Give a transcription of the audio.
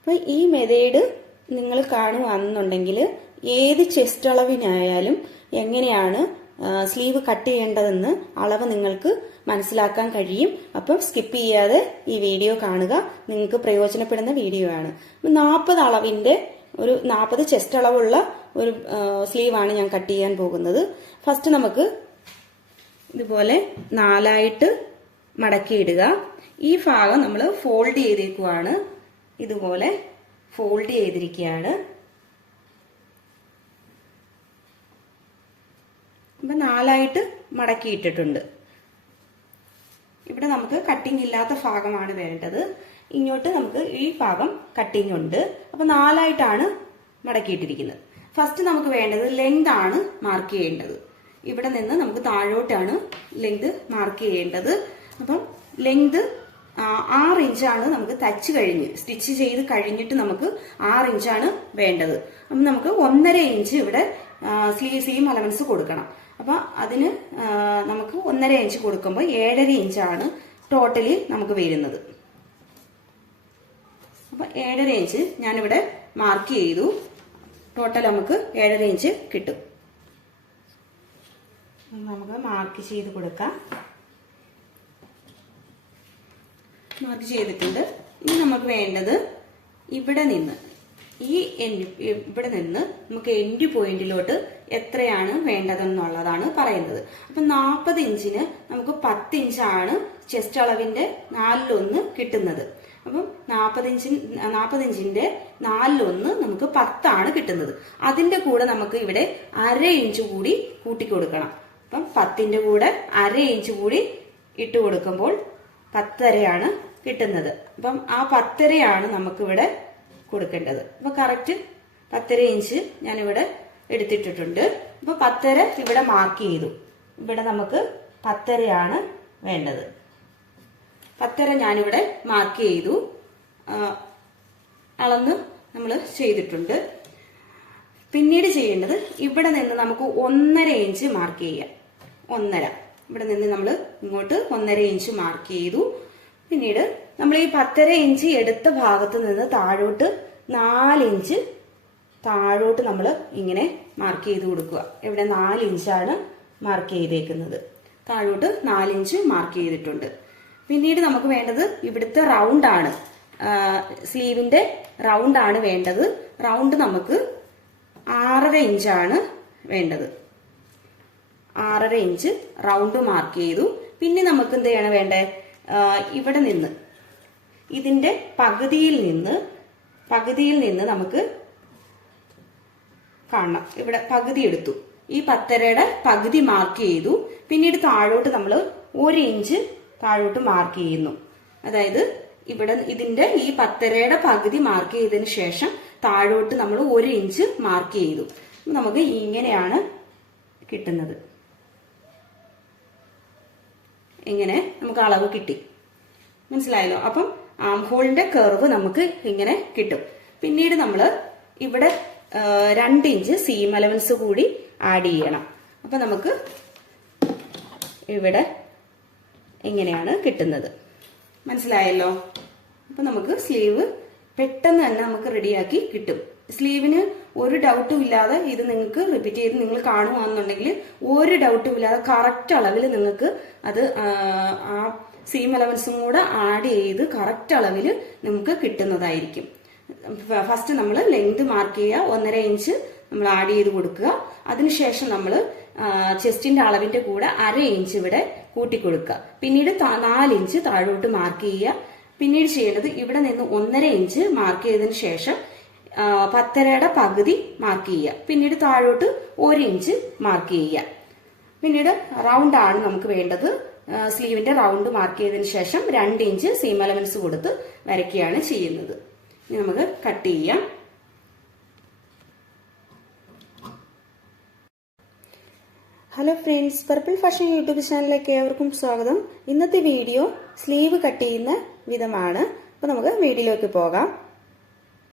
അപ്പോൾ ഈ മെതേഡ് നിങ്ങൾ കാണുകയാണെന്നുണ്ടെങ്കിൽ ഏത് ചെസ്റ്റ് അളവിനായാലും എങ്ങനെയാണ് സ്ലീവ് കട്ട് ചെയ്യേണ്ടതെന്ന് അളവ് നിങ്ങൾക്ക് മനസ്സിലാക്കാൻ കഴിയും. അപ്പം സ്കിപ്പ് ചെയ്യാതെ ഈ വീഡിയോ കാണുക. നിങ്ങൾക്ക് പ്രയോജനപ്പെടുന്ന വീഡിയോ ആണ്. നാൽപ്പത് അളവിന്റെ ഒരു നാൽപ്പത് ചെസ്റ്റ് അളവുള്ള ഒരു സ്ലീവാണ് ഞാൻ കട്ട് ചെയ്യാൻ പോകുന്നത്. ഫസ്റ്റ് നമുക്ക് ഇതുപോലെ നാലായിട്ട് മടക്കിയിടുക. ഈ ഭാഗം നമ്മൾ ഫോൾഡ് ചെയ്തേക്കുവാണ്. ഇതുപോലെ ഫോൾഡ് ചെയ്തിരിക്കുകയാണ്. അപ്പം നാലായിട്ട് മടക്കിയിട്ടിട്ടുണ്ട്. ഇവിടെ നമുക്ക് കട്ടിങ് ഇല്ലാത്ത ഭാഗമാണ് വേണ്ടത്. ഇങ്ങോട്ട് നമുക്ക് ഈ ഭാഗം കട്ടിങ് ഉണ്ട്. അപ്പൊ നാലായിട്ടാണ് മടക്കിയിട്ടിരിക്കുന്നത്. ഫസ്റ്റ് നമുക്ക് വേണ്ടത് ലെങ്ത് ആണ് മാർക്ക് ചെയ്യേണ്ടത്. ഇവിടെ നിന്ന് നമുക്ക് താഴോട്ടാണ് ലെങ്ത് മാർക്ക് ചെയ്യേണ്ടത്. അപ്പം ലെങ്ത് ആറ് ഇഞ്ചാണ് നമുക്ക് തച്ച് കഴിഞ്ഞ്. സ്റ്റിച്ച് ചെയ്ത് കഴിഞ്ഞിട്ട് നമുക്ക് ആറ് ഇഞ്ചാണ് വേണ്ടത്. അപ്പം നമുക്ക് ഒന്നര ഇഞ്ച് ഇവിടെ സ്ലീവ് സീം അലവൻസ് കൊടുക്കണം. അപ്പൊ അതിന് നമുക്ക് ഒന്നര ഇഞ്ച് കൊടുക്കുമ്പോൾ ഏഴര ഇഞ്ചാണ് ടോട്ടലി നമുക്ക് വരുന്നത്. അപ്പൊ ഏഴര ഇഞ്ച് ഞാനിവിടെ മാർക്ക് ചെയ്തു. ടോട്ടൽ നമുക്ക് ഏഴര ഇഞ്ച് കിട്ടും. നമുക്ക് മാർക്ക് ചെയ്ത് കൊടുക്കാം. മാർക്ക് ചെയ്തിട്ടുണ്ട്. ഇനി നമുക്ക് വേണ്ടത് ഇവിടെ നിന്ന് ഈ എൻഡ് ഇവിടെ നിന്ന് നമുക്ക് എൻഡ് പോയിന്റിലോട്ട് എത്രയാണ് വേണ്ടതെന്നുള്ളതാണ് പറയുന്നത്. അപ്പൊ നാൽപ്പത് ഇഞ്ചിന് നമുക്ക് പത്ത് ഇഞ്ചാണ് ചെസ്റ്റ് അളവിന്റെ നാലിലൊന്ന് കിട്ടുന്നത്. അപ്പം നാൽപ്പത് ഇഞ്ചിൻ നാൽപ്പത് ഇഞ്ചിന്റെ നാലിലൊന്ന് നമുക്ക് പത്താണ് കിട്ടുന്നത്. അതിന്റെ കൂടെ നമുക്ക് ഇവിടെ അര ഇഞ്ച് കൂടി കൂട്ടിക്കൊടുക്കണം. അപ്പം പത്തിന്റെ കൂടെ അര ഇഞ്ച് കൂടി ഇട്ട് കൊടുക്കുമ്പോൾ പത്തരയാണ് കിട്ടുന്നത്. അപ്പം ആ പത്തരയാണ് നമുക്കിവിടെ കൊടുക്കേണ്ടത്. അപ്പൊ കറക്റ്റ് പത്തര ഇഞ്ച് ഞാനിവിടെ എടുത്തിട്ടിട്ടുണ്ട്. അപ്പൊ പത്തര ഇവിടെ മാർക്ക് ചെയ്തു. ഇവിടെ നമുക്ക് പത്തരയാണ് വേണ്ടത്. പത്തര ഞാനിവിടെ മാർക്ക് ചെയ്തു. അളന്ന് നമ്മൾ ചെയ്തിട്ടുണ്ട്. പിന്നീട് ചെയ്യേണ്ടത് ഇവിടെ നിന്ന് നമുക്ക് ഒന്നര ഇഞ്ച് മാർക്ക് ചെയ്യാം. ഒന്നര. ഇവിടെ നിന്ന് നമ്മൾ ഇങ്ങോട്ട് ഒന്നര ഇഞ്ച് മാർക്ക് ചെയ്തു. പിന്നീട് നമ്മൾ ഈ പത്തര ഇഞ്ച് എടുത്ത ഭാഗത്ത് നിന്ന് താഴോട്ട് നാല് ഇഞ്ച് താഴോട്ട് നമ്മൾ ഇങ്ങനെ മാർക്ക് ചെയ്ത് കൊടുക്കുക. ഇവിടെ നാല് ഇഞ്ചാണ് മാർക്ക് ചെയ്തേക്കുന്നത്. താഴോട്ട് നാല് ഇഞ്ച് മാർക്ക് ചെയ്തിട്ടുണ്ട്. പിന്നീട് നമുക്ക് വേണ്ടത് ഇവിടുത്തെ റൗണ്ട് ആണ്. സ്ലീവിന്റെ റൗണ്ട് ആണ് വേണ്ടത്. റൗണ്ട് നമുക്ക് ആറര ഇഞ്ചാണ് വേണ്ടത്. ആറര ഇഞ്ച് റൗണ്ട് മാർക്ക് ചെയ്തു. പിന്നെ നമുക്ക് എന്ത് ചെയ്യണം വേണ്ടേ? ഇവിടെ നിന്ന് ഇതിന്റെ പകുതിയിൽ നിന്ന് പകുതിയിൽ നിന്ന് നമുക്ക് കാണണം ഇവിടെ പകുതി എടുത്തു. ഈ പത്തരയുടെ പകുതി മാർക്ക് ചെയ്തു. പിന്നീട് താഴോട്ട് നമ്മൾ ഒരു ഇഞ്ച് താഴോട്ട് മാർക്ക് ചെയ്യുന്നു. അതായത് ഇവിടെ ഇതിന്റെ ഈ പത്തരയുടെ പകുതി മാർക്ക് ചെയ്തതിന് ശേഷം താഴോട്ട് നമ്മൾ ഒരു ഇഞ്ച് മാർക്ക് ചെയ്തു. നമുക്ക് ഇങ്ങനെയാണ് കിട്ടുന്നത്. ഇങ്ങനെ നമുക്ക് അളവ് കിട്ടി. മനസ്സിലായല്ലോ? അപ്പം ആം ഹോളിന്റെ കർവ് നമുക്ക് ഇങ്ങനെ കിട്ടും. പിന്നീട് നമ്മൾ ഇവിടെ രണ്ട് ഇഞ്ച് സീം അലവൻസ് കൂടി ആഡ് ചെയ്യണം. അപ്പൊ നമുക്ക് ഇവിടെ എങ്ങനെയാണ് കിട്ടുന്നത്. മനസ്സിലായല്ലോ? അപ്പൊ നമുക്ക് സ്ലീവ് പെട്ടെന്ന് തന്നെ നമുക്ക് റെഡിയാക്കി കിട്ടും. സ്ലീവിന് ഒരു ഡൗട്ടും ഇല്ലാതെ ഇത് നിങ്ങൾക്ക് റിപ്പീറ്റ് ചെയ്ത് നിങ്ങൾ കാണുകയാണെന്നുണ്ടെങ്കിൽ ഒരു ഡൗട്ടും ഇല്ലാതെ കറക്റ്റ് അളവിൽ നിങ്ങൾക്ക് അത് ആ, സീം അലവൻസും കൂടെ ആഡ് ചെയ്ത് കറക്റ്റ് അളവിൽ നമുക്ക് കിട്ടുന്നതായിരിക്കും. ഫസ്റ്റ് നമ്മൾ ലെങ്ത് മാർക്ക് ചെയ്യുക ഒന്നര ഇഞ്ച് നമ്മൾ ആഡ് ചെയ്ത് കൊടുക്കുക. അതിനുശേഷം നമ്മൾ ചെസ്റ്റിന്റെ അളവിന്റെ കൂടെ അര ഇഞ്ച് ഇവിടെ കൂട്ടിക്കൊടുക്കുക. പിന്നീട് നാലിഞ്ച് താഴോട്ട് മാർക്ക് ചെയ്യുക. പിന്നീട് ചെയ്യേണ്ടത് ഇവിടെ നിന്ന് ഒന്നര ഇഞ്ച് മാർക്ക് ചെയ്തതിന് ശേഷം പത്തരയുടെ പകുതി മാർക്ക് ചെയ്യുക. പിന്നീട് താഴോട്ട് ഒരു ഇഞ്ച് മാർക്ക് ചെയ്യുക. പിന്നീട് റൗണ്ട് ആണ് നമുക്ക് വേണ്ടത്. സ്ലീവിന്റെ റൗണ്ട് മാർക്ക് ചെയ്തതിന് ശേഷം രണ്ട് ഇഞ്ച് സീം അലവൻസ് കൊടുത്ത് വരയ്ക്കുകയാണ് ചെയ്യുന്നത്. ഇനി നമുക്ക് കട്ട് ചെയ്യാം. Hello friends purple fashion YouTube ചാനലിലേക്ക് ഏവർക്കും സ്വാഗതം. ഇന്നത്തെ വീഡിയോ സ്ലീവ് കട്ട് ചെയ്യുന്ന വിധമാണ്. അപ്പോൾ നമുക്ക് വീഡിയോയിലേക്ക് പോകാം.